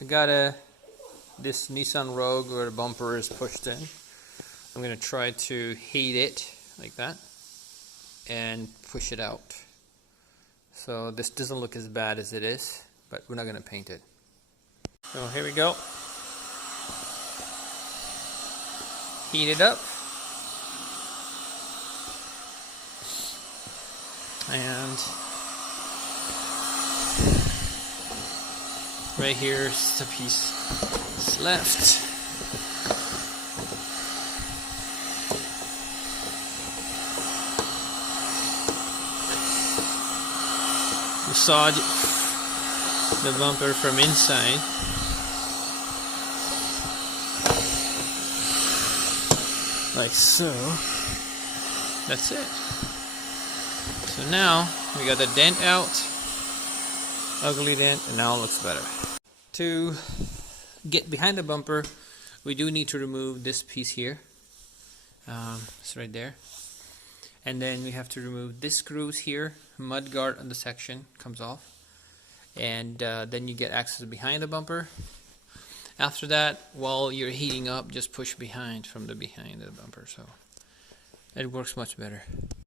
I got this Nissan Rogue where the bumper is pushed in. I'm going to try to heat it like that and push it out. So this doesn't look as bad as it is, but we're not going to paint it. So here we go. Heat it up. And right here is the piece that's left. Massage the bumper from inside. Like so. That's it. So now we got the dent out, ugly dent, and now it looks better. To get behind the bumper, we do need to remove this piece here. It's right there. And then we have to remove this screws here. Mud guard on the section comes off. And then you get access behind the bumper. After that, while you're heating up, just push behind from the behind of the bumper. So it works much better.